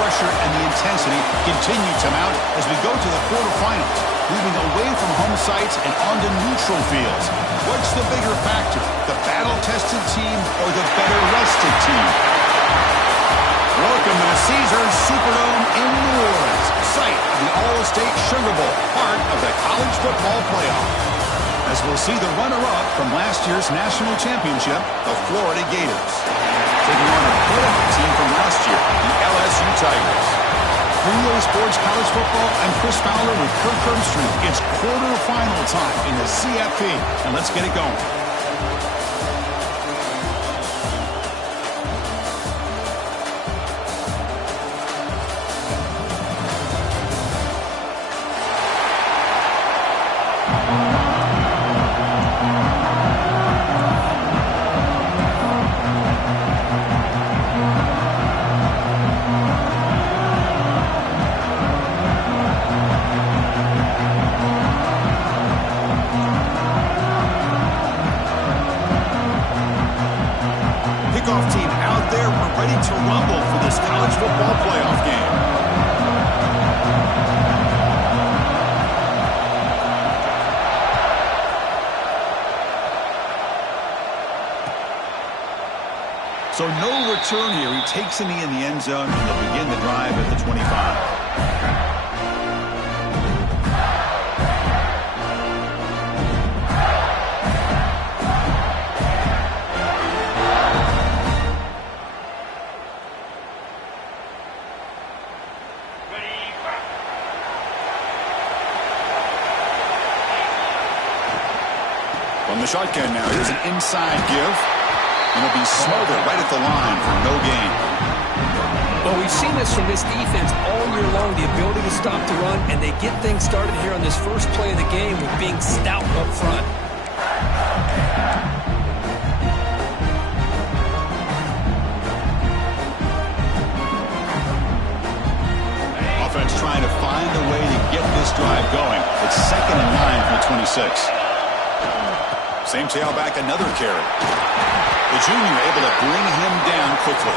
pressure and the intensity continue to mount as we go to the quarterfinals, moving away from home sites and onto neutral fields. What's the bigger factor, the battle-tested team or the better-rested team? Welcome to the Caesars Superdome in New Orleans, site of the All-State Sugar Bowl, part of the college football playoff. As we'll see the runner-up from last year's national championship, the Florida Gators, taking on a playoff team from last year, the LSU Tigers. For EA Sports College Football, I'm Chris Fowler with Kirk Herbstreit. It's quarterfinal time in the CFP, and let's get it going. Kickoff team out there. We're ready to rumble for this college football playoff game. So no return here. He takes a knee in the end zone, and they'll begin the drive at the 25. From the shotgun now, here's an inside give. And it'll be smothered right at the line for no gain. Well, we've seen this from this defense all year long, the ability to stop the run, and they get things started here on this first play of the game with being stout up front. Offense trying to find a way to get this drive going. It's 2nd and 9 from the 26. Same tailback, another carry. The junior able to bring him down quickly.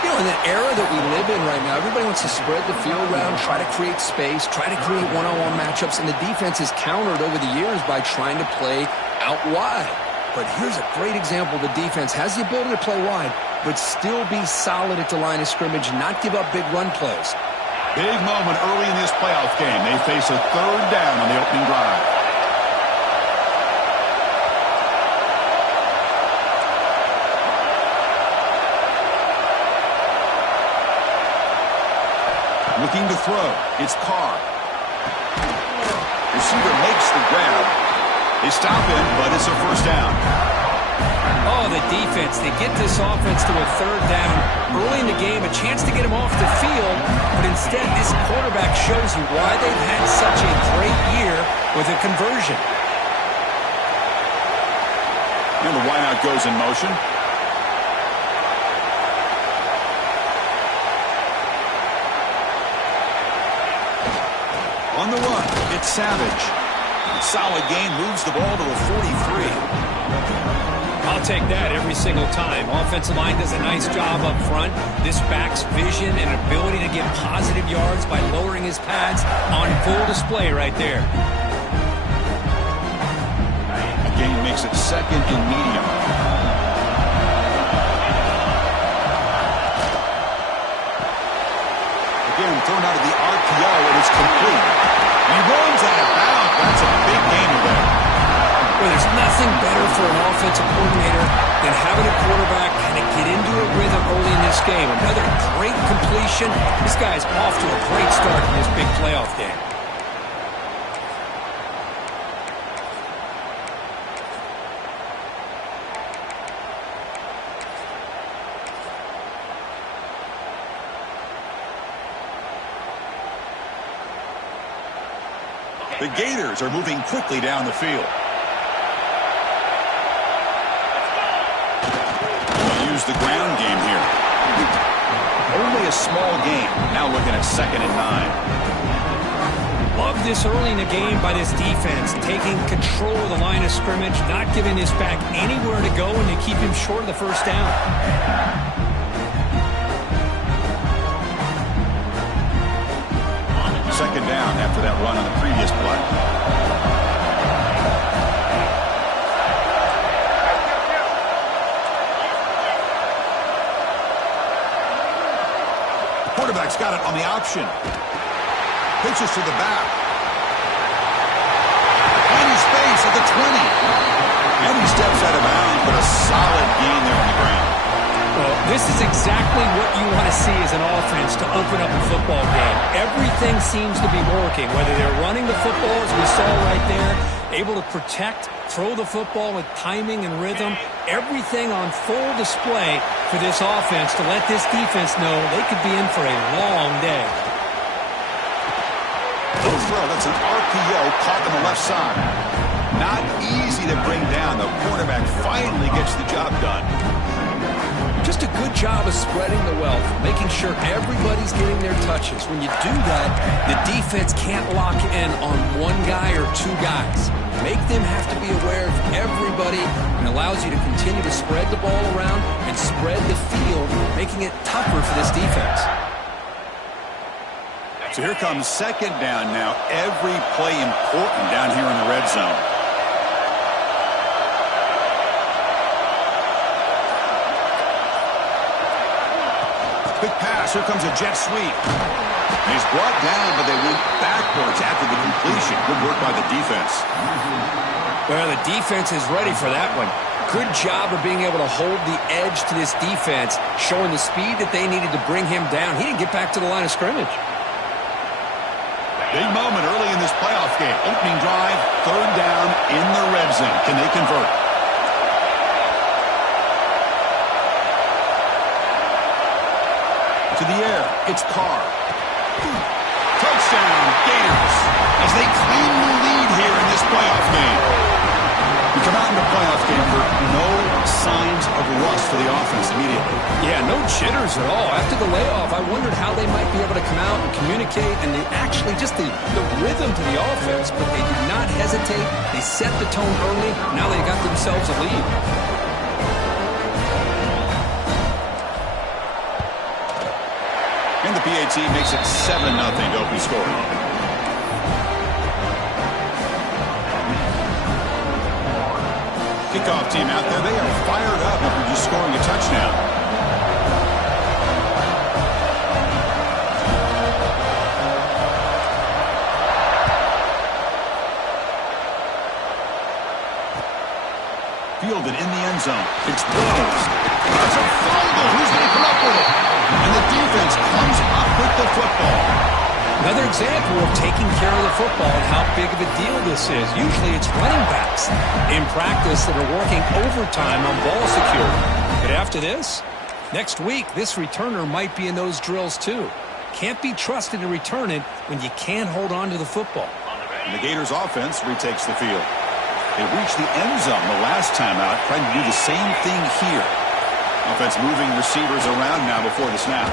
You know, in the era that we live in right now, everybody wants to spread the field around, try to create space, try to create one-on-one matchups, and the defense is countered over the years by trying to play out wide. But here's a great example. The defense has the ability to play wide, but still be solid at the line of scrimmage, not give up big run plays. Big moment early in this playoff game. They face a 3rd down on the opening drive. Looking to throw. It's Carr. Receiver makes the grab. They stop him, but it's a 1st down. Oh, the defense. They get this offense to a 3rd down. Early in the game, a chance to get him off the field, but instead this quarterback shows you why they've had such a great year with a conversion. And the wideout goes in motion. On the run, it's Savage. Solid gain, moves the ball to a 43. I'll take that every single time. Offensive line does a nice job up front. This back's vision and ability to get positive yards by lowering his pads on full display right there. A gain makes it 2nd and medium. Again, thrown out of the RPO, and it's complete. He runs out of bounds. That's a big gainer there. Well, there's nothing better for an offensive coordinator than having a quarterback kind of get into a rhythm early in this game. Another great completion. This guy's off to a great start in this big playoff game. The Gators are moving quickly down the field. They'll use the ground game here. Only a small gain. Now looking at 2nd and 9. Love this early in the game by this defense, taking control of the line of scrimmage, not giving this back anywhere to go, and they keep him short of the 1st down. second down after that run on the previous play. Quarterback's got it on the option. Pitches to the back. Finding space at the 20. And he steps out of bounds, but a solid gain there on the ground. Well, this is exactly what you want to see as an offense to open up a football game. Everything seems to be working, whether they're running the football, as we saw right there, able to protect, throw the football with timing and rhythm, everything on full display for this offense to let this defense know they could be in for a long day. Good throw. That's an RPO caught on the left side. Not easy to bring down. The cornerback finally gets the job done. Just a good job of spreading the wealth, making sure everybody's getting their touches. When you do that, the defense can't lock in on one guy or two guys. Make them have to be aware of everybody and allows you to continue to spread the ball around and spread the field, making it tougher for this defense. So here comes second down now. Every play important down here in the red zone. Quick pass. Here comes a jet sweep. He's brought down, but they went backwards after the completion. Good work by the defense. Well, the defense is ready for that one. Good job of being able to hold the edge to this defense, showing the speed that they needed to bring him down. He didn't get back to the line of scrimmage. Big moment early in this playoff game. Opening drive, third down in the red zone. Can they convert? To the air, it's Carr. Touchdown, Gators, as they claim the lead here in this playoff game. We come out in the playoff game for no signs of rust for the offense immediately. Yeah, no jitters at all. After the layoff, I wondered how they might be able to come out and communicate, and actually just the rhythm to the offense, but they did not hesitate. They set the tone early. Now they got themselves a lead. And the PAT makes it 7-0 to open scoring. Kickoff team out there. They are fired up after just scoring a touchdown. Fielded in the end zone. It's throws. That's a fumble. Who's going to come up with it? And the defense comes up with the football. Another example of taking care of the football and how big of a deal this is. Usually it's running backs in practice that are working overtime on ball security. But after this, next week, this returner might be in those drills too. Can't be trusted to return it when you can't hold on to the football. And the Gators offense retakes the field. They reached the end zone the last time out, trying to do the same thing here. Offense moving receivers around now before the snap.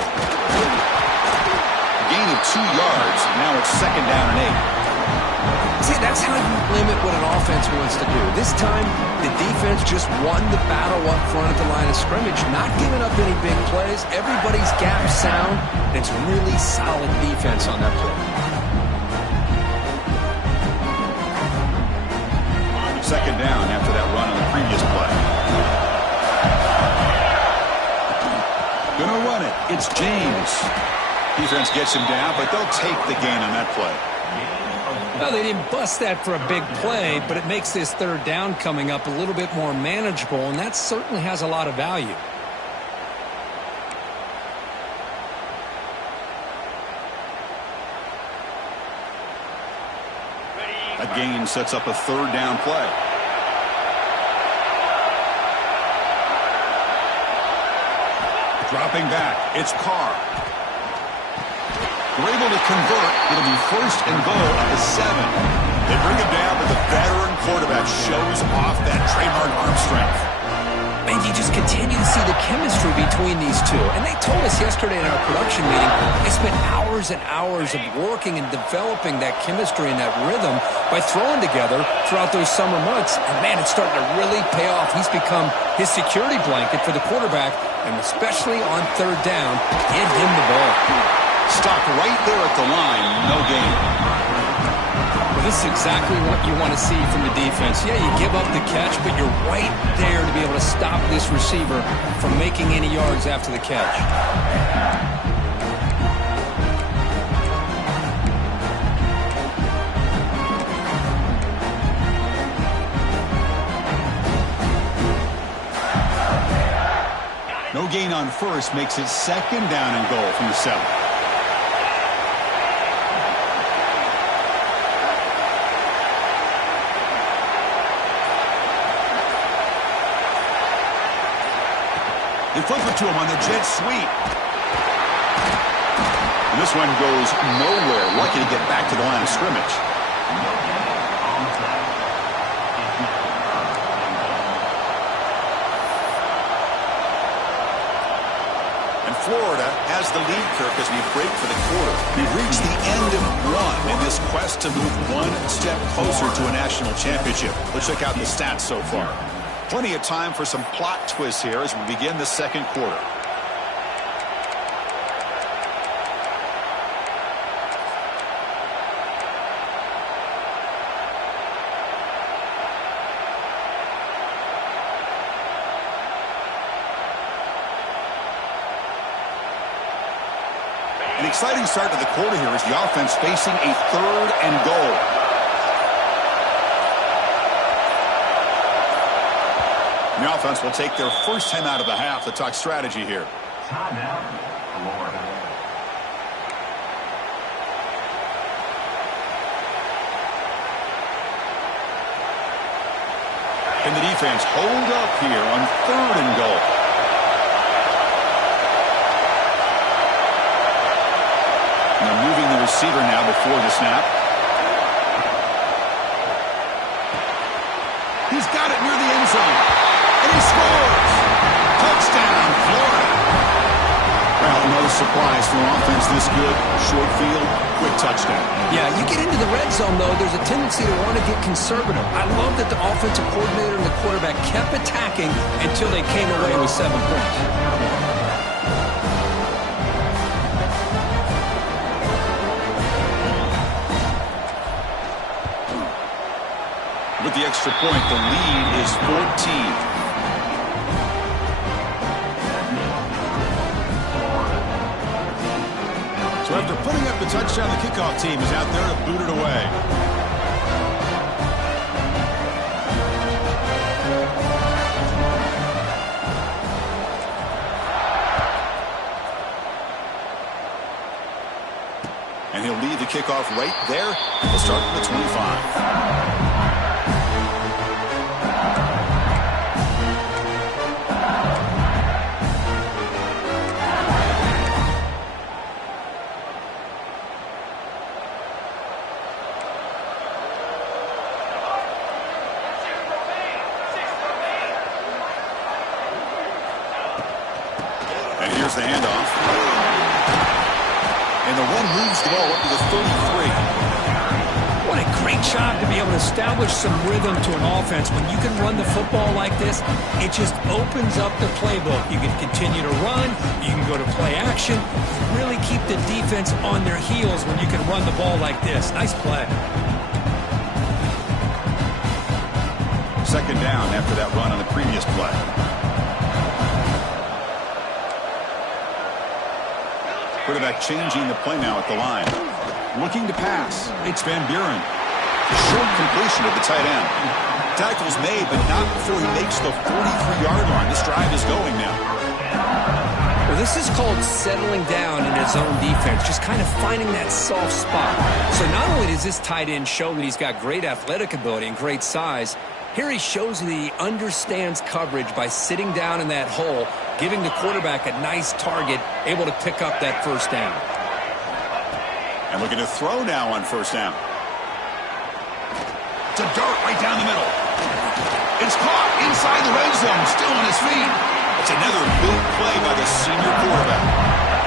A gain of 2 yards. Now it's second down and 8. See, that's how you limit what an offense wants to do. This time, the defense just won the battle up front at the line of scrimmage, not giving up any big plays. Everybody's gap sound, and it's really solid defense on that play. Second down after that run on the previous play. Gonna run it. It's James. Defense gets him down, but they'll take the gain on that play. Well, they didn't bust that for a big play, but it makes this third down coming up a little bit more manageable, and that certainly has a lot of value. That gain sets up a third down play. Dropping back, it's Carr. They're able to convert. It'll be first and goal at the 7. They bring it down, but the veteran quarterback shows off that trademark arm strength. And you just continue to see the chemistry between these two. And they told us yesterday in our production meeting, they spent hours and hours of working and developing that chemistry and that rhythm by throwing together throughout those summer months. And, man, it's starting to really pay off. He's become his security blanket for the quarterback, and especially on third down, get him the ball. stopped right there at the line. No gain. Well, this is exactly what you want to see from the defense. Yeah, you give up the catch, but you're right there to be able to stop this receiver from making any yards after the catch. No gain on first makes it second down and goal from the 7. They flip it to him on the jet sweep. And this one goes nowhere. Lucky to get back to the line of scrimmage. Florida has the lead, Kirk, as we break for the quarter. We've reached the end of one in this quest to move one step closer to a national championship. Let's check out the stats so far. Plenty of time for some plot twists here as we begin the second quarter. An exciting start to the quarter here as the offense facing a 3rd and goal. And the offense will take their first time out of the half to talk strategy here. Timeout, Florida. Can the defense hold up here on 3rd and goal? They're moving the receiver now before the snap. He's got it near the end zone. And he scores! Touchdown, Florida! Well, no surprise for an offense this good. Short field, quick touchdown. Yeah, you get into the red zone, though, there's a tendency to want to get conservative. I love that the offensive coordinator and the quarterback kept attacking until they came away with 7 points. With the extra point, the lead is 14. So after putting up the touchdown, the kickoff team is out there to boot it away. And he'll lead the kickoff right there. He'll start from the 25. And here's the handoff. And the one moves the ball up to the 33. What a great job to be able to establish some rhythm to an offense. When you can run the football like this, it just opens up the playbook. You can continue to run. You can go to play action. Really keep the defense on their heels when you can run the ball like this. Nice play. Second down after that run on the previous play. Quarterback changing the play now at the line. Looking to pass. It's Van Buren. Short completion of the tight end. Tackle's made, but not before he makes the 43-yard line. This drive is going now. Well, this is called settling down in his own defense, just kind of finding that soft spot. So not only does this tight end show that he's got great athletic ability and great size, here he shows that he understands coverage by sitting down in that hole, giving the quarterback a nice target, able to pick up that first down. And looking to throw now on first down. It's a dart right down the middle. It's caught inside the red zone, still on his feet. It's another big play by the senior quarterback.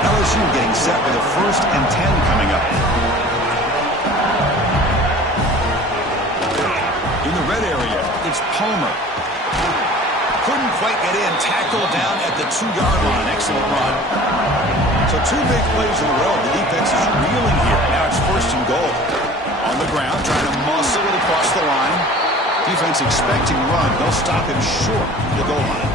LSU getting set with a 1st and 10 coming up. In the red area, it's Palmer. Couldn't quite get in. Tackled down at the 2-yard line. Excellent run. So 2 big plays in a row. The defense appealing here. Now it's 1st and goal. On the ground, trying to muscle it across the line. Defense expecting run. They'll stop him short of the goal line.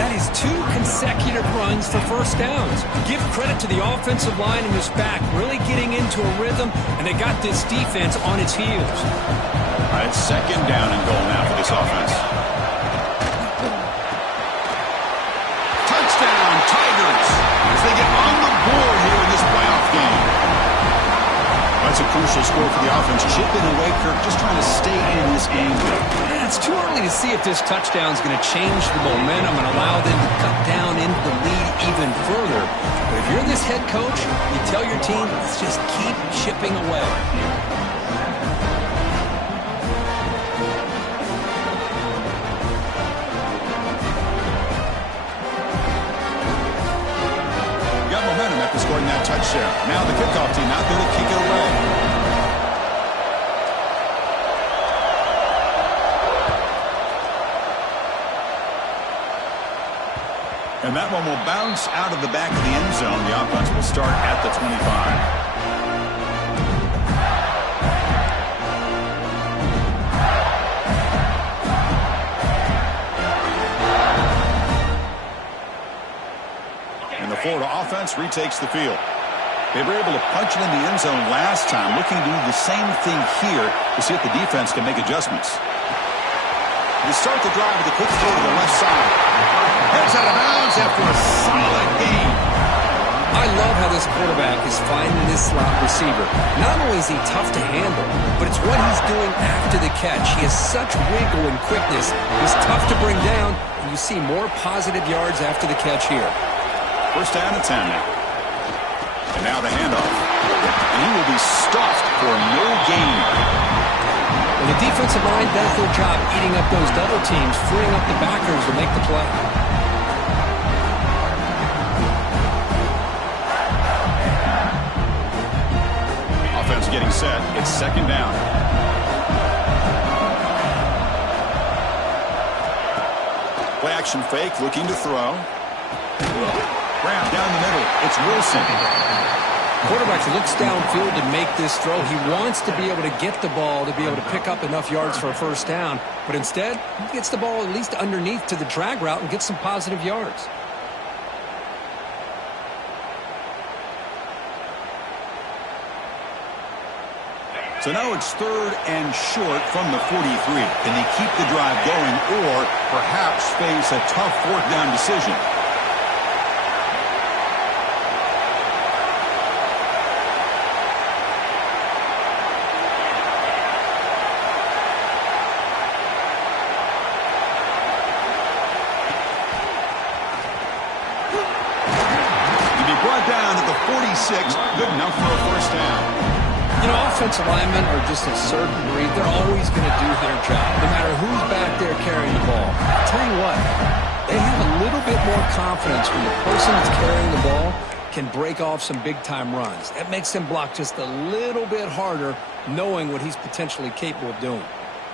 That is 2 consecutive runs for first downs. Give credit to the offensive line and his back, really getting into a rhythm, and they got this defense on its heels. All right, 2nd down and goal now for this offense. Touchdown, Tigers, as they get on the board here in this playoff game. That's a crucial score for the offense. Chipping away, Kirk, just trying to stay in this game. It's too early to see if this touchdown is going to change the momentum and allow them to cut down into the lead even further. But if you're this head coach, you tell your team, let's just keep chipping away. Got momentum after scoring that touchdown. Now the kickoff team out there to kick it away. And that one will bounce out of the back of the end zone. The offense will start at the 25. And the Florida offense retakes the field. They were able to punch it in the end zone last time, looking to do the same thing here to see if the defense can make adjustments. They start the drive with a quick throw to the left side. Heads out of bounds after a solid gain. I love how this quarterback is finding this slot receiver. Not only is he tough to handle, but it's what he's doing after the catch. He has such wiggle and quickness. He's tough to bring down, and you see more positive yards after the catch here. 1st down and 10 now. And now the handoff. And he will be stuffed for no gain. And the defensive line does their job eating up those double teams, freeing up the backers to make the play. Offense getting set. It's 2nd down. Play action fake, looking to throw. Grab down the middle. It's Wilson. Quarterback looks downfield to make this throw. He wants to be able to get the ball to be able to pick up enough yards for a 1st down. But instead, he gets the ball at least underneath to the drag route and gets some positive yards. So now it's 3rd and short from the 43. Can they keep the drive going or perhaps face a tough 4th down decision? Down at the 46, good enough for a 1st down. You know, offensive linemen are just a certain breed. They're always going to do their job, no matter who's back there carrying the ball. I'll tell you what, they have a little bit more confidence when the person that's carrying the ball can break off some big-time runs. That makes them block just a little bit harder, knowing what he's potentially capable of doing.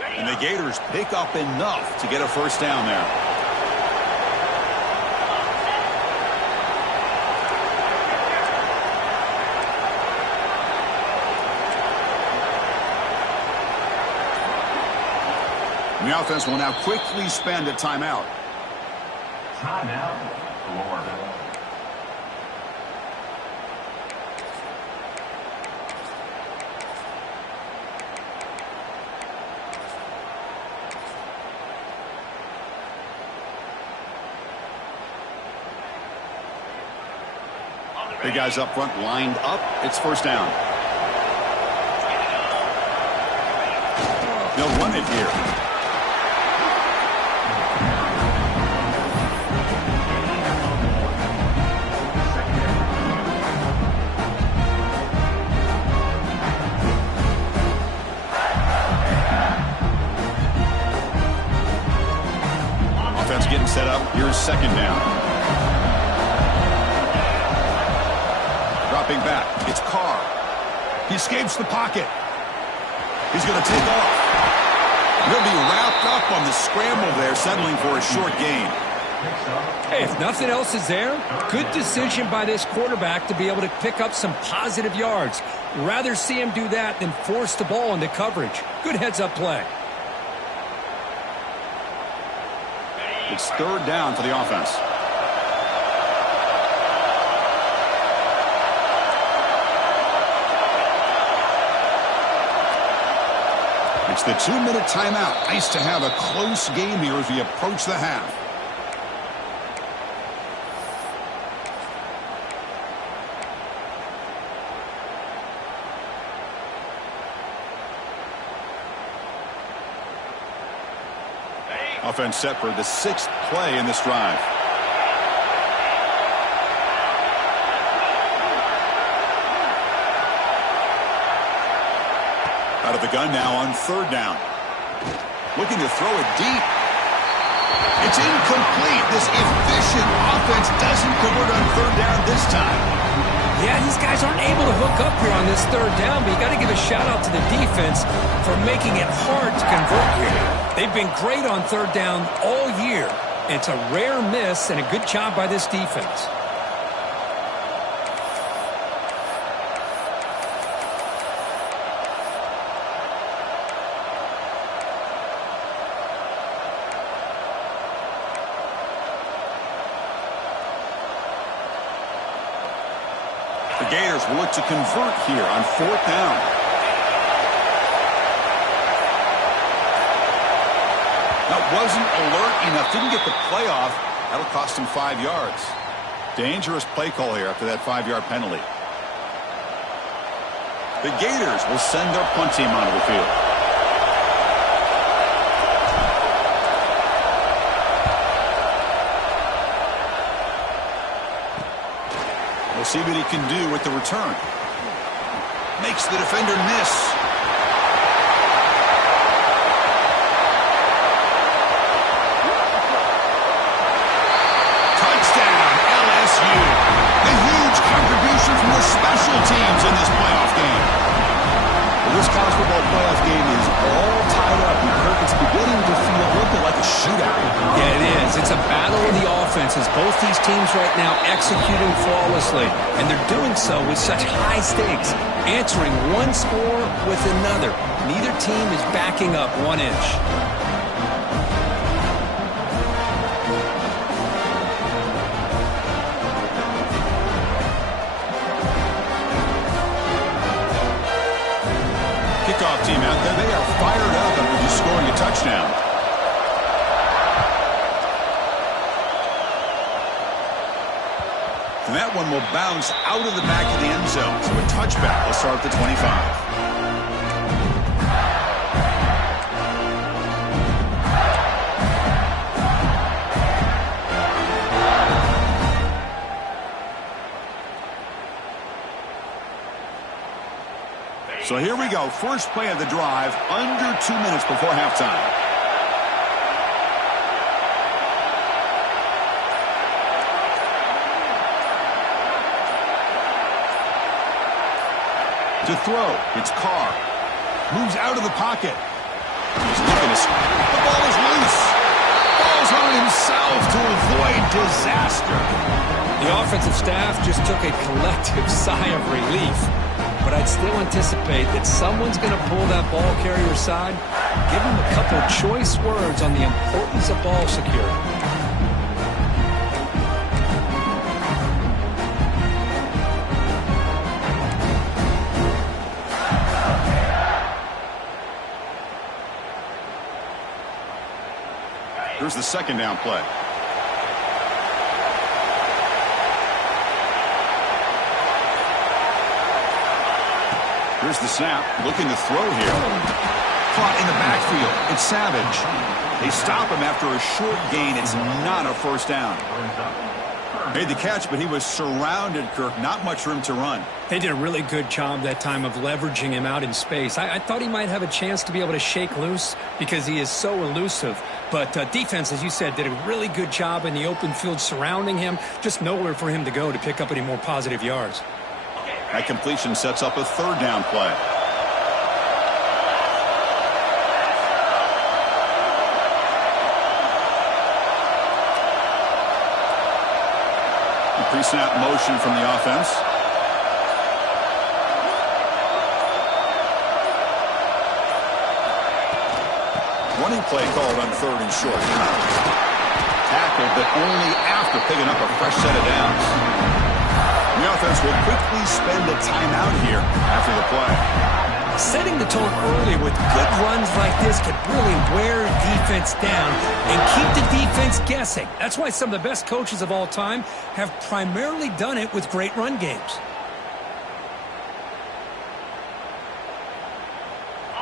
And the Gators pick up enough to get a 1st down there. And the offense will now quickly spend a timeout. Timeout, Florida. Big guys up front lined up. It's 1st down. They'll run it here. Getting set up. Here's 2nd down. Dropping back. It's Carr. He escapes the pocket. He's going to take off. He'll be wrapped up on the scramble there, settling for a short gain. Picks up. Hey, if nothing else is there, good decision by this quarterback to be able to pick up some positive yards. Rather see him do that than force the ball into coverage. Good heads-up play. It's third down for the offense. It's the 2-minute timeout. Nice to have a close game here as we approach the half. Offense set for the 6th play in this drive. Out of the gun now on third down. Looking to throw it deep. It's incomplete. This efficient offense doesn't convert on third down this time. Yeah, these guys aren't able to hook up here on this third down, but you got to give a shout out to the defense for making it hard to convert here. They've been great on third down all year. It's a rare miss and a good job by this defense. The Gators will look to convert here on fourth down. That wasn't alert enough. Didn't get the play off. That'll cost him 5 yards. Dangerous play call here after that 5-yard penalty. The Gators will send their punt team onto the field. We'll see what he can do with the return. Makes the defender miss. Touchdown, LSU. A huge contribution from the special teams in this playoff game. Well, this college football playoff game is all tied up. And Kirk, it's beginning to feel a little bit like a shootout. Yeah, it is. It's a battle of the offenses. Both these teams right now executing flawlessly, and they're doing so with such high stakes, answering one score with another. Neither team is backing up 1 inch. Kickoff team out there, they are fired up after just scoring a touchdown. And that one will bounce out of the back of the end zone. So a touchback will start at the 25. So here we go. First play of the drive, under 2 minutes before halftime. To throw, it's Carr. Moves out of the pocket. He's looking to score. The ball is loose. Falls on himself to avoid disaster. The offensive staff just took a collective sigh of relief. But I'd still anticipate that someone's going to pull that ball carrier aside, give him a couple of choice words on the importance of ball security. Here's the second down play. Here's the snap. Looking to throw here. Caught in the backfield. It's Savage. They stop him after a short gain. It's not a first down. Made the catch, but he was surrounded, Kirk. Not much room to run. They did a really good job that time of leveraging him out in space. I thought he might have a chance to be able to shake loose because he is so elusive. But defense, as you said, did a really good job in the open field surrounding him. Just nowhere for him to go to pick up any more positive yards. That completion sets up a third down play. pre-snap motion from the offense. Running play called on 3rd and short. Tackled, but only after picking up a fresh set of downs. The offense will quickly spend a timeout here after the play. Setting the tone early with good runs like this can really wear defense down and keep the defense guessing. That's why some of the best coaches of all time have primarily done it with great run games.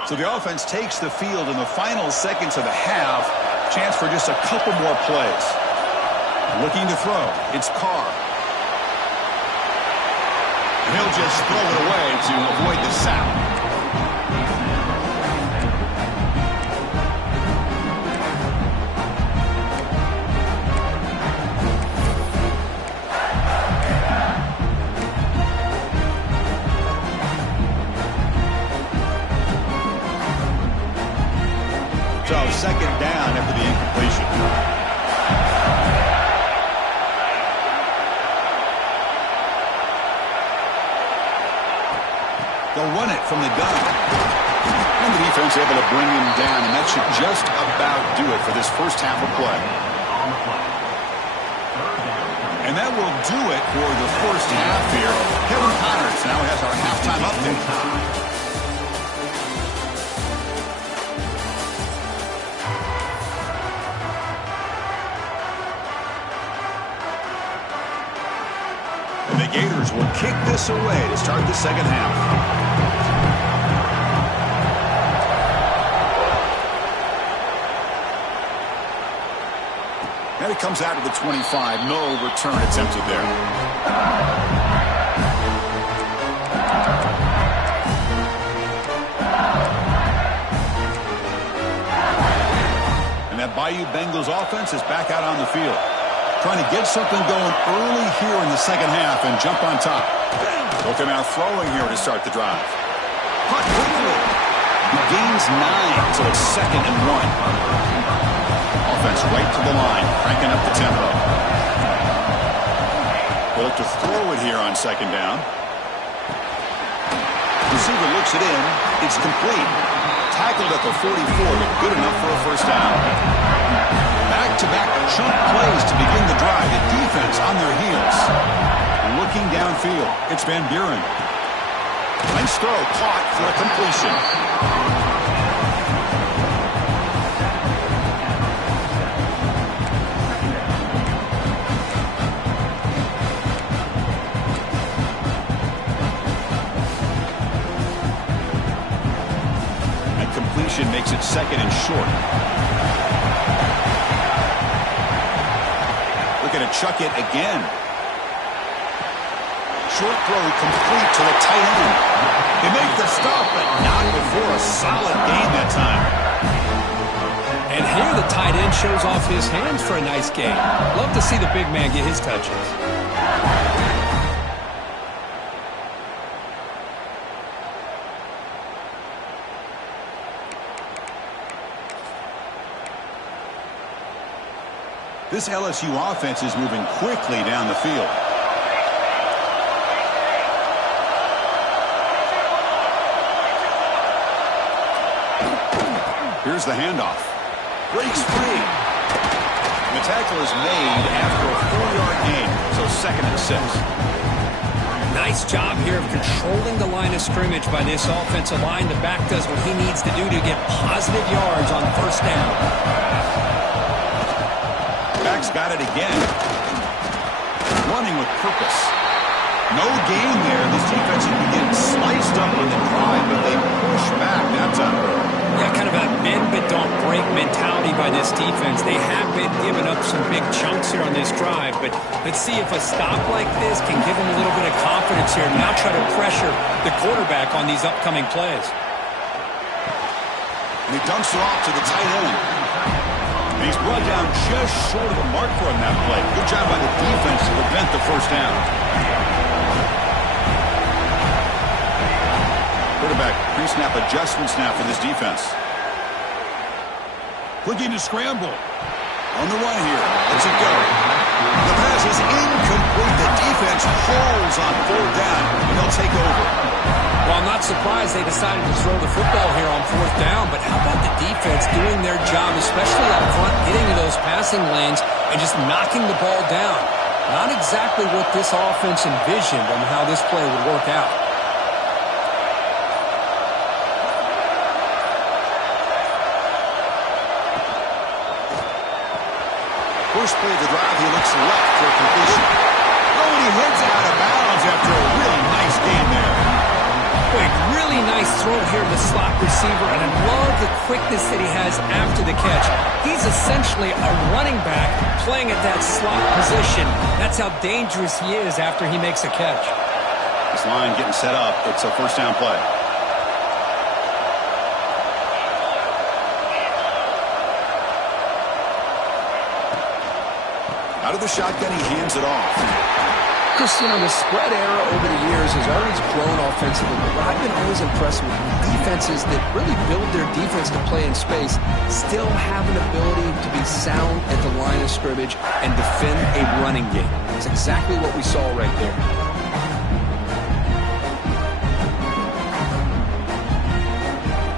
So the offense takes the field in the final seconds of the half. Chance for just a couple more plays. Looking to throw. It's Carr. He'll just throw it away to avoid the sack. So second down after the incompletion. They'll run it from the gun. And the defense able to bring him down, and that should just about do it for this first half of play. And that will do it for the first half here. Kevin Connors now has our halftime update. The Gators will kick this away to start the second half. And it comes out to the 25. No return attempted there. And that Bayou Bengals offense is back out on the field, trying to get something going early here in the second half and jump on top. They'll come out throwing here to start the drive. Caught quickly. He gains 9, so it's 2nd and 1. Offense right to the line, cranking up the tempo. They'll look to throw it here on 2nd down. Receiver looks it in. It's complete. Tackled at the 44, but good enough for a first down. Back-to-back chunk plays to begin the drive. The defense on their heels. Looking downfield, it's Van Buren. Nice throw, caught for a completion. And completion makes it 2nd and short. Going to chuck it again. Short throw complete to the tight end. They make the stop, but not before a solid gain that time. And here the tight end shows off his hands for a nice gain. Love to see the big man get his touches. This LSU offense is moving quickly down the field. Here's the handoff. Breaks free. And the tackle is made after a 4-yard gain, so 2nd and 6. Nice job here of controlling the line of scrimmage by this offensive line. The back does what he needs to do to get positive yards on 1st down. Back's got it again. Running with purpose. No gain there. This defense has been getting sliced up on the drive, but they push back that time. Yeah, kind of a bend but don't break mentality by this defense. They have been giving up some big chunks here on this drive, but let's see if a stop like this can give them a little bit of confidence here and now try to pressure the quarterback on these upcoming plays. And he dumps it off to the tight end. And he's brought down just short of the mark for him that play. Good job by the defense to prevent the first down. Quarterback pre-snap adjustment snap for this defense. Looking to scramble. On the run here. Lets it go. The pass is incomplete. The defense holds on 4th down, and they'll take over. Well, I'm not surprised they decided to throw the football here on 4th down, but how about the defense doing their job, especially up front, getting to those passing lanes and just knocking the ball down? Not exactly what this offense envisioned on how this play would work out. First play of the drive, he looks left for a completion. Oh, and he heads out of bounds after a really nice game there. Quick, really nice throw here to the slot receiver, and I love the quickness that he has after the catch. He's essentially a running back playing at that slot position. That's how dangerous he is after he makes a catch. This line getting set up. It's a 1st down play. Out of the shotgun, he hands it off. Chris, the spread era over the years has always grown offensively, but what I've been always impressed with defenses that really build their defense to play in space still have an ability to be sound at the line of scrimmage and defend a running game. That's exactly what we saw right there.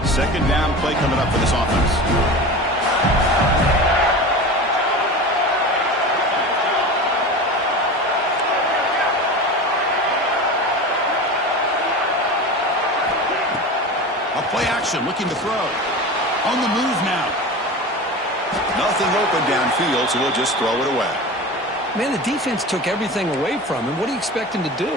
Second down play coming up for this offense. Play action, looking to throw. On the move now. Nothing open downfield, so he'll just throw it away. Man, the defense took everything away from him. What do you expect him to do?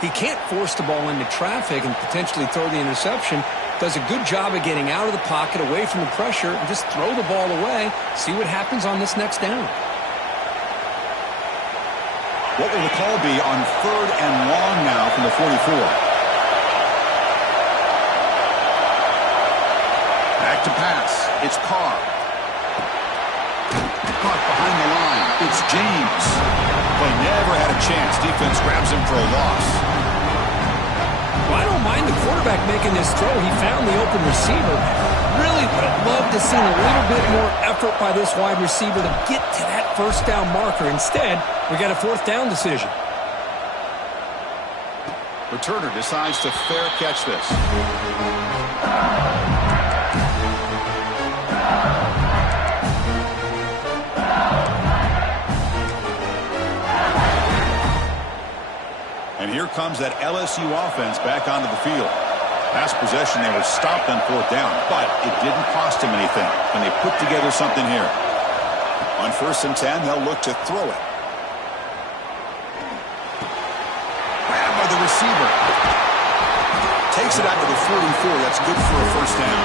He can't force the ball into traffic and potentially throw the interception. Does a good job of getting out of the pocket, away from the pressure, and just throw the ball away. See what happens on this next down. What will the call be on 3rd and long now from the 44? Back to pass. It's Carr. Caught behind the line. It's James. But never had a chance. Defense grabs him for a loss. Well, I don't mind the quarterback making this throw. He found the open receiver. Really would have loved to see a little bit more effort by this wide receiver to get to that 1st down marker. Instead, we got a 4th down decision. Returner decides to fair catch this. And here comes that LSU offense back onto the field. Last possession, they were stopped on 4th down, but it didn't cost them anything when they put together something here. On 1st and 10, they'll look to throw it. Grabbed by the receiver. Takes it out to the 44. That's good for a 1st down.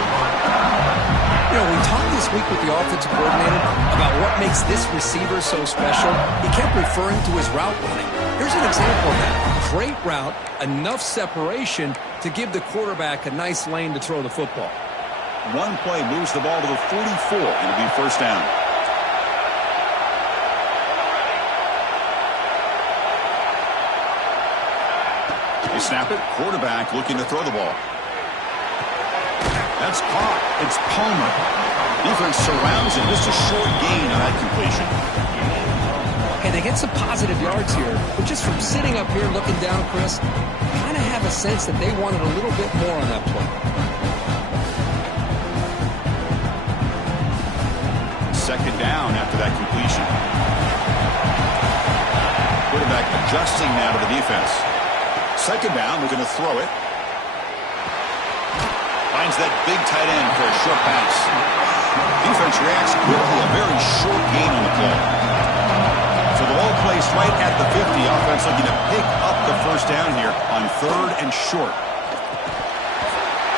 You know, we talked this week with the offensive coordinator about what makes this receiver so special. He kept referring to his route running. Here's an example of that. Great route, enough separation to give the quarterback a nice lane to throw the football. One play moves the ball to the 44, and it'll be 1st down. They snap it. Quarterback looking to throw the ball. That's caught. It's Palmer. Defense surrounds him. Just a short gain on that completion. Hey, they get some positive yards here, but just from sitting up here looking down, Chris, kind of have a sense that they wanted a little bit more on that play. Second down after that completion. Quarterback adjusting now to the defense. Second down, we're going to throw it. Finds that big tight end for a short pass. Defense reacts quickly, a very short gain on the play. So the ball placed right at the 50. Offense looking to pick up the 1st down here on 3rd and short.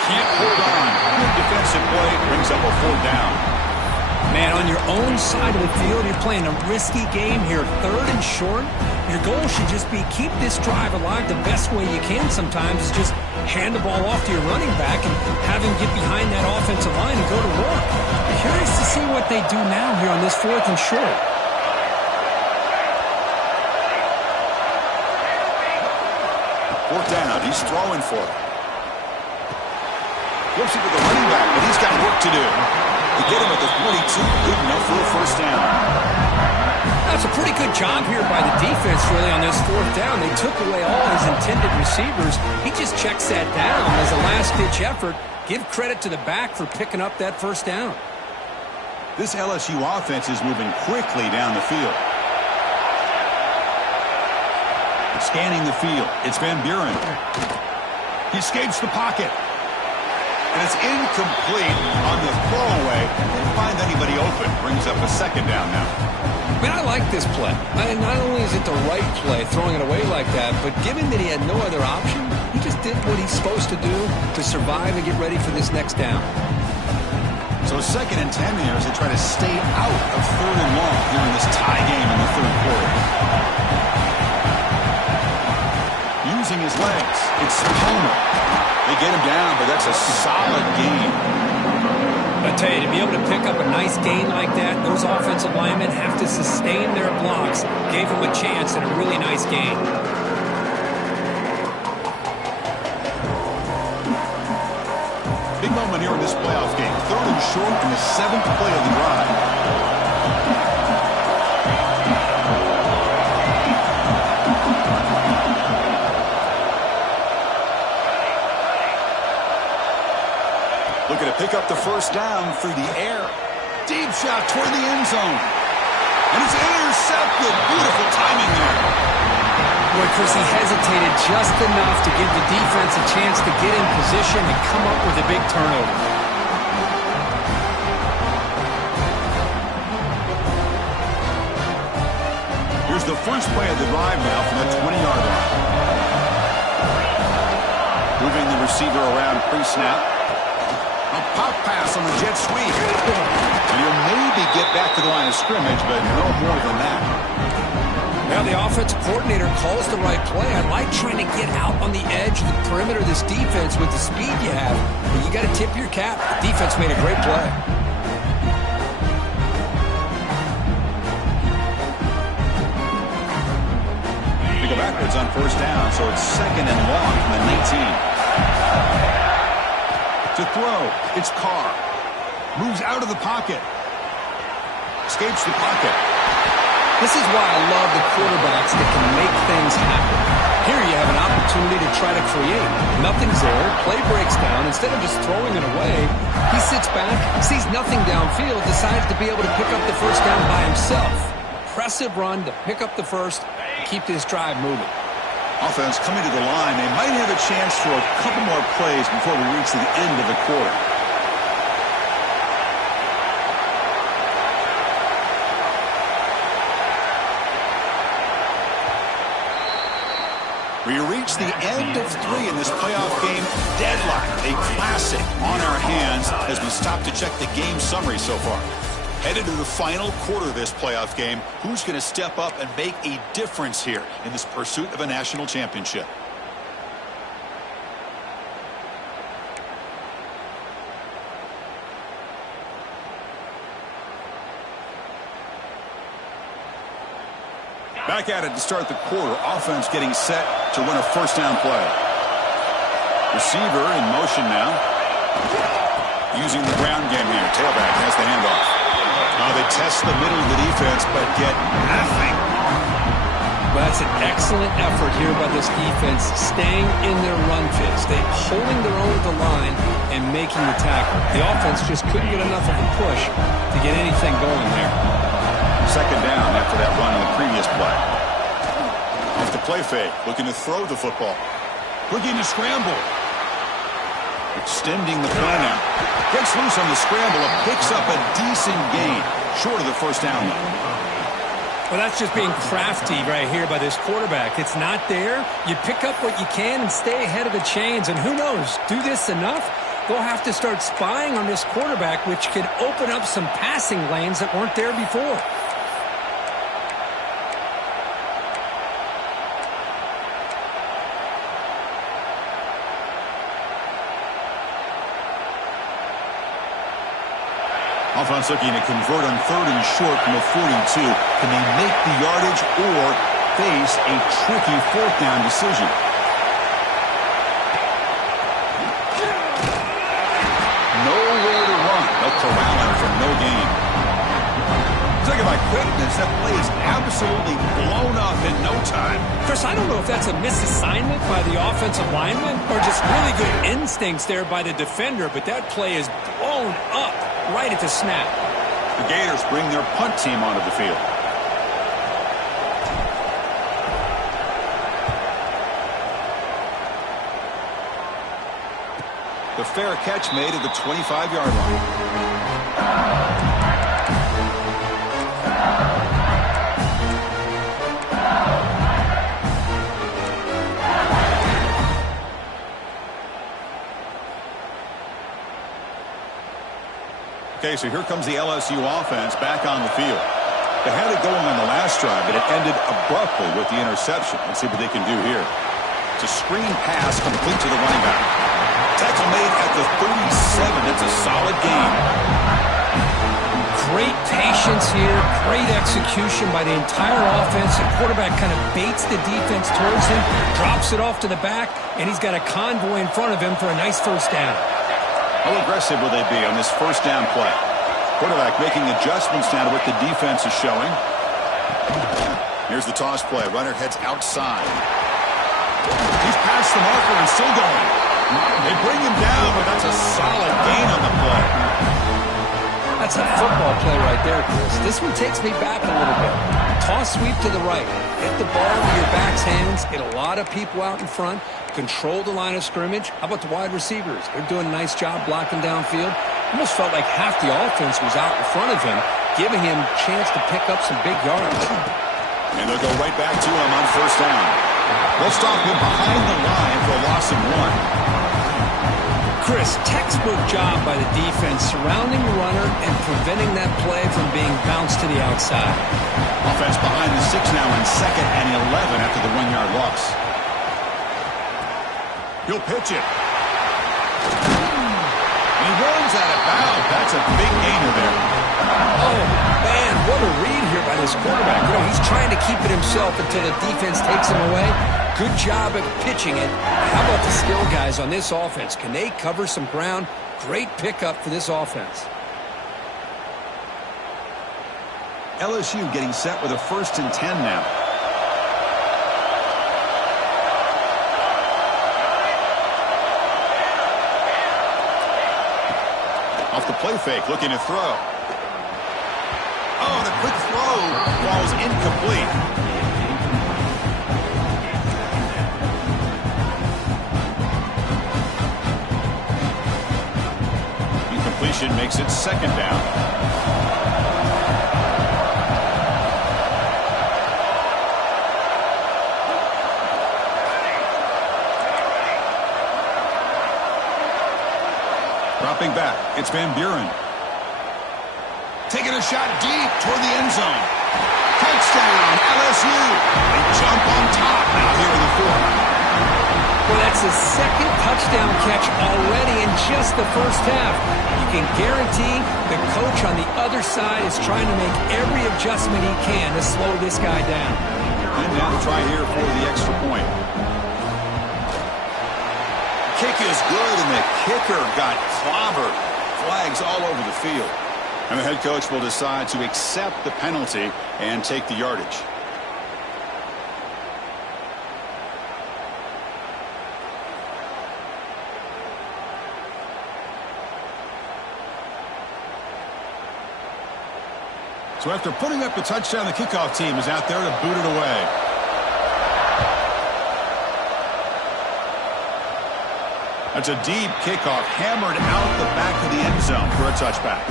Can't hold on. Good defensive play. Brings up a 4th down. Man, on your own side of the field, you're playing a risky game here. 3rd and short. Your goal should just be keep this drive alive the best way you can sometimes is just hand the ball off to your running back and have him get behind that offensive line and go to work. Curious to see what they do now here on this 4th and short. Fourth down. He's throwing for it. Flips it to the running back, but he's got work to do. To get him at the 42, good enough for a 1st down. That's a pretty good job here by the defense, really, on this fourth down. They took away all his intended receivers. He just checks that down as a last-ditch effort. Give credit to the back for picking up that first down. This LSU offense is moving quickly down the field. Scanning the field. It's Van Buren. He escapes the pocket. And it's incomplete on the throwaway. Didn't find anybody open. Brings up a second down now. Man, I like this play. Not only is it the right play, throwing it away like that, but given that he had no other option, he just did what he's supposed to do to survive and get ready for this next down. So 2nd and 10 here as they try to stay out of 3rd and long here in this tie game in the 3rd quarter. Using his legs, it's Palmer. They get him down, but that's a solid gain. I tell you, to be able to pick up a nice gain like that, those offensive linemen have to sustain their blocks. Gave him a chance and a really nice gain. Big moment here in this playoff game. 3rd and short in the 7th play of the drive. Looking to pick up the first down through the air. Deep shot toward the end zone. And it's intercepted. Beautiful timing there. Boy, Chris, he hesitated just enough to give the defense a chance to get in position and come up with a big turnover. Here's the first play of the drive now from the 20-yard line. Moving the receiver around pre-snap. A pop pass on the jet sweep. And you'll maybe get back to the line of scrimmage, but no more than that. Now the offensive coordinator calls the right play. I like trying to get out on the edge of the perimeter of this defense with the speed you have. But you got to tip your cap. The defense made a great play. They go backwards on first down, so it's 2nd and long from the 19. To throw, it's Carr. Moves out of the pocket. Escapes the pocket. This is why I love the quarterbacks that can make things happen. Here you have an opportunity to try to create. Nothing's there. Play breaks down. Instead of just throwing it away, he sits back, sees nothing downfield, decides to be able to pick up the first down by himself. Impressive run to pick up the first, keep this drive moving. Offense coming to the line. They might have a chance for a couple more plays before we reach the end of the quarter. We reach the end of 3 in this playoff game. Deadlock, a classic on our hands as we stop to check the game summary so far. Headed to the final quarter of this playoff game. Who's going to step up and make a difference here in this pursuit of a national championship? Back at it to start the quarter. Offense getting set to run a first down play. Receiver in motion now. Using the ground game here. Tailback has the handoff. Now they test the middle of the defense, but get nothing. Well, that's an excellent effort here by this defense, staying in their run fits. They holding their own at the line and making the tackle. The offense just couldn't get enough of a push to get anything going there. 2nd down after that run in the previous play. Off the play fake, looking to throw the football. Looking to scramble. Extending the play now. Gets loose on the scramble and picks up a decent gain. Short of the first down, though. Well, that's just being crafty right here by this quarterback. It's not there. You pick up what you can and stay ahead of the chains. And who knows, do this enough, they'll have to start spying on this quarterback, which could open up some passing lanes that weren't there before. Offense looking to convert on 3rd and short from the 42. Can they make the yardage or face a tricky 4th down decision? Nowhere to run. They'll corral him for no gain. Talk about quickness. That play is absolutely blown up in no time. Chris, I don't know if that's a misassignment by the offensive lineman or just really good instincts there by the defender, but that play is blown up right at the snap. The Gators bring their punt team onto the field. The fair catch made at the 25-yard line. Okay, so here comes the LSU offense back on the field. They had it going on the last drive, but it ended abruptly with the interception. Let's see what they can do here. It's a screen pass complete to the running back. Tackle made at the 37. That's a solid gain. Great patience here, great execution by the entire offense. The quarterback kind of baits the defense towards him, drops it off to the back, and he's got a convoy in front of him for a nice first down. How aggressive will they be on this first down play? Quarterback making adjustments now to what the defense is showing. Here's the toss play. Runner heads outside. He's past the marker and still going. They bring him down, but that's a solid gain on the play. That's a football play right there, Chris. This one takes me back a little bit. Toss sweep to the right. Hit the ball with your back's hands. Get a lot of people out in front. Control the line of scrimmage. How about the wide receivers? They're doing a nice job blocking downfield. Almost felt like half the offense was out in front of him, giving him a chance to pick up some big yards. And they'll go right back to him on first down. They'll stop him behind the line for a loss of 1. Chris, textbook job by the defense surrounding the runner and preventing that play from being bounced to the outside. Offense behind the 6 now in 2nd and 11 after the 1-yard loss. He'll pitch it. And he runs out of bounds. That's a big gainer there. Oh, man, what a read here by this quarterback. You know, he's trying to keep it himself until the defense takes him away. Good job at pitching it. How about the skill guys on this offense? Can they cover some ground? Great pickup for this offense. LSU getting set with a 1st and 10 now. Off the play fake, looking to throw. Oh, the quick throw falls incomplete. Incompletion makes it 2nd down. Dropping back, it's Van Buren. Taking a shot deep toward the end zone. Touchdown, LSU. They jump on top now here in the 4th. Well, that's his 2nd touchdown catch already in just the first half. You can guarantee the coach on the other side is trying to make every adjustment he can to slow this guy down. And now to try here for the extra point. Kick is good, and the kicker got clobbered. Flags all over the field. And the head coach will decide to accept the penalty and take the yardage. So after putting up the touchdown, the kickoff team is out there to boot it away. That's a deep kickoff, hammered out the back of the end zone for a touchback.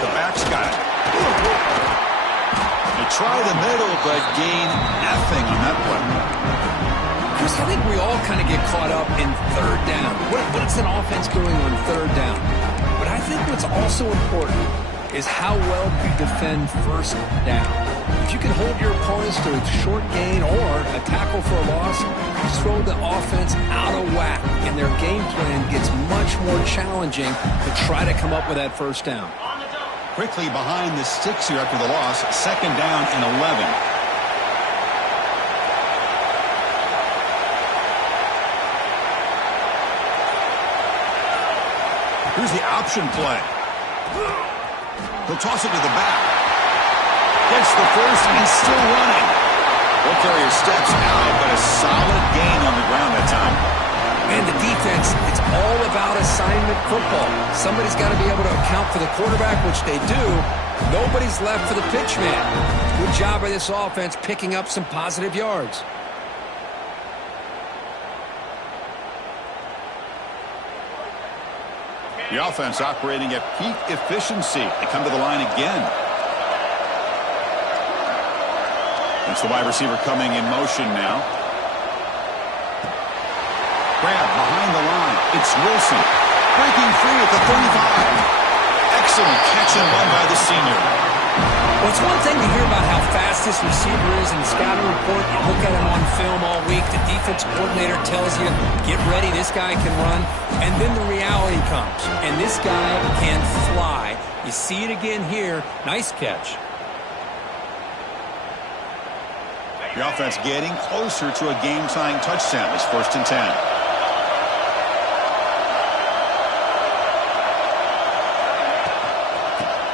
The back's got it. Try the middle, but gain nothing on that play. Chris, I think we all kind of get caught up in 3rd down. What's an offense doing on 3rd down? But I think what's also important is how well you defend 1st down. If you can hold your opponent missed or a short gain or a tackle for a loss, you throw the offense out of whack, and their game plan gets much more challenging to try to come up with that first down. Quickly behind the sticks here after the loss. 2nd down and 11. Here's the option play. He'll toss it to the back. Gets the first and still running. Ball carrier steps out, but a solid gain on the ground that time. And the defense, it's all about assignment football. Somebody's got to be able to account for the quarterback, which they do. Nobody's left for the pitch man. Good job by this offense picking up some positive yards. The offense operating at peak efficiency. They come to the line again. It's the wide receiver coming in motion now. Grab behind the line. It's Wilson. Breaking free at the 35. Excellent catch and run by the senior. Well, it's one thing to hear about how fast this receiver is in the scouting report. You look at him on film all week. The defense coordinator tells you, get ready, this guy can run. And then the reality comes. And this guy can fly. You see it again here. Nice catch. The offense getting closer to a game-tying touchdown. It's 1st and 10.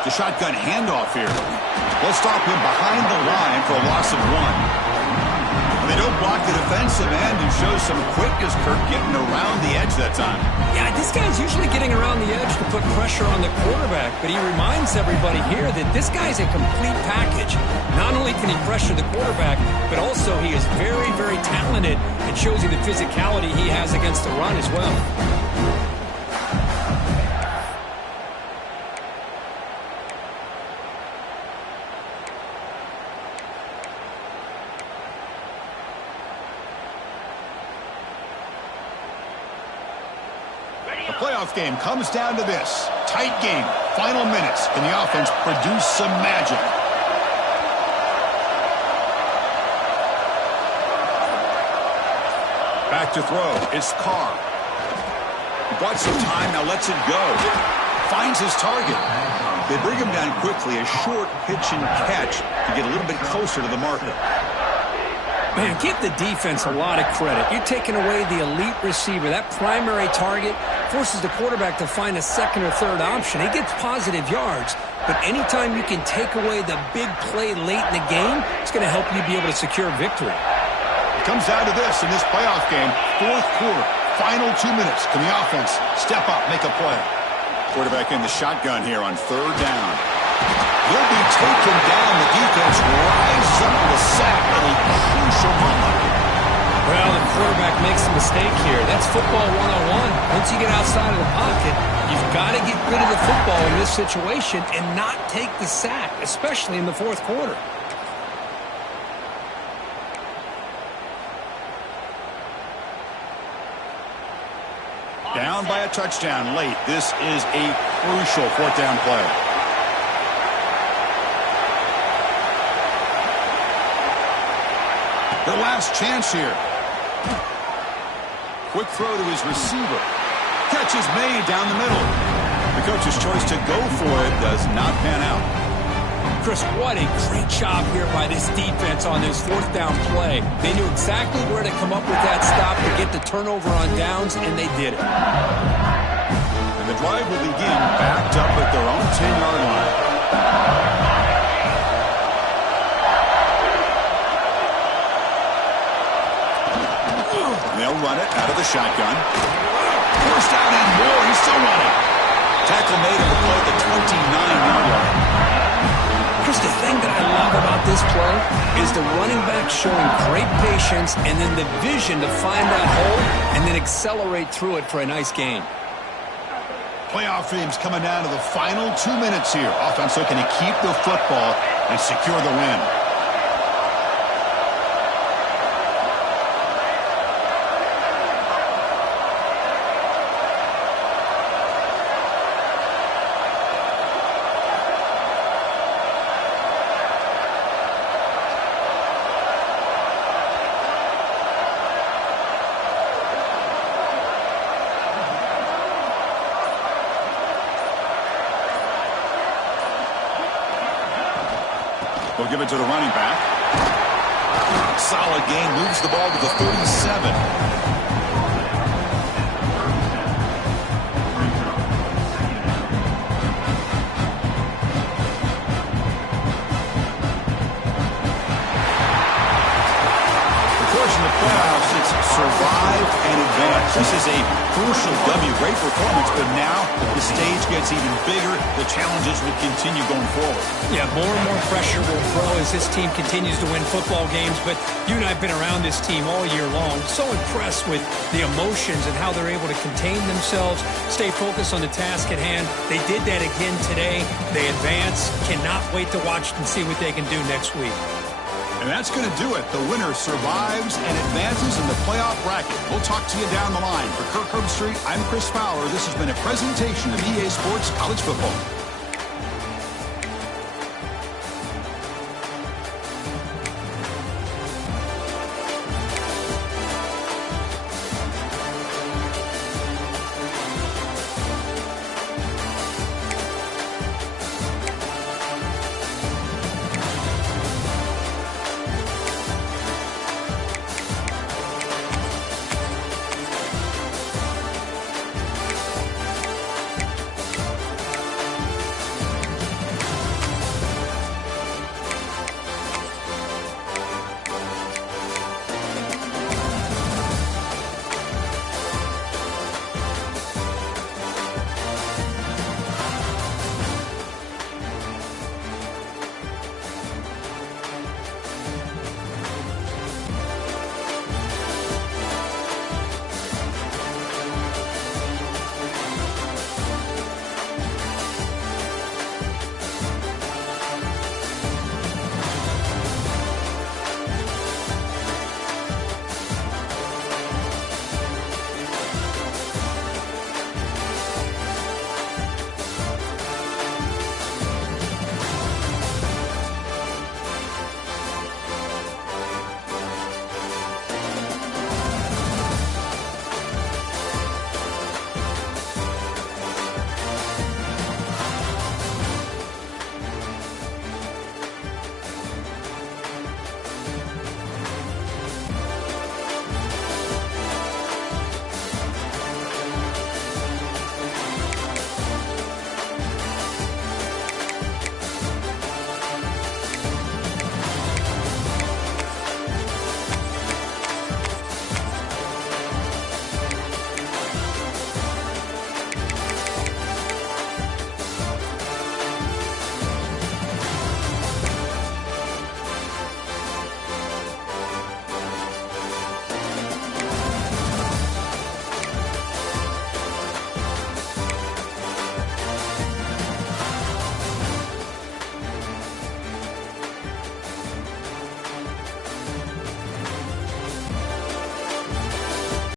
The shotgun handoff here. They'll stop him behind the line for a loss of 1. They don't block the defensive end and show some quickness, Kirk, getting around the edge that time. Yeah, this guy's usually getting around the edge to put pressure on the quarterback, but he reminds everybody here that this guy's a complete package. Not only can he pressure the quarterback, but also he is very, very talented and shows you the physicality he has against the run as well. The playoff game comes down to this. Tight game. Final minutes. Can the offense produce some magic? Back to throw. It's Carr. He bought some time, now lets it go. Finds his target. They bring him down quickly. A short pitch and catch to get a little bit closer to the marker. Man, give the defense a lot of credit. You're taking away the elite receiver. That primary target forces the quarterback to find a second or third option. He gets positive yards, but anytime you can take away the big play late in the game, it's going to help you be able to secure victory. It comes down to this in this playoff game. 4th quarter, final 2 minutes. Can the offense step up, make a play? Quarterback in the shotgun here on 3rd down. He'll be taken down. The defense rises up with a sack at a crucial moment. Well, the quarterback makes a mistake here. That's football 101. Once you get outside of the pocket, you've got to get rid of the football in this situation and not take the sack, especially in the 4th quarter. Down by a touchdown late. This is a crucial 4th down play. Their last chance here. Quick throw to his receiver. Catch is made down the middle. The coach's choice to go for it does not pan out. Chris, what a great job here by this defense on this 4th down play. They knew exactly where to come up with that stop to get the turnover on downs, and they did it. And the drive will begin backed up at their own 10-yard line. They'll run it out of the shotgun. Forced out and more. He's still running. Tackle made at the play at the 29-yard line. Chris, the thing that I love about this play is the running back showing great patience and then the vision to find that hole and then accelerate through it for a nice gain. Playoff games coming down to the final 2 minutes here. Offense looking to keep the football and secure the win. They'll give it to the running back. Solid gain, moves the ball to the 37. Playoffs, it's survive and advance. This is a crucial W. Great performance, but now the stage gets even bigger. The challenges will continue going forward. Yeah, more and more pressure will grow as this team continues to win football games, but you and I have been around this team all year long. So impressed with the emotions and how they're able to contain themselves, stay focused on the task at hand. They did that again today. They advance. Cannot wait to watch and see what they can do next week. And that's going to do it. The winner survives and advances in the playoff bracket. We'll talk to you down the line. For Kirk Herbstreit, I'm Chris Fowler. This has been a presentation of EA Sports College Football.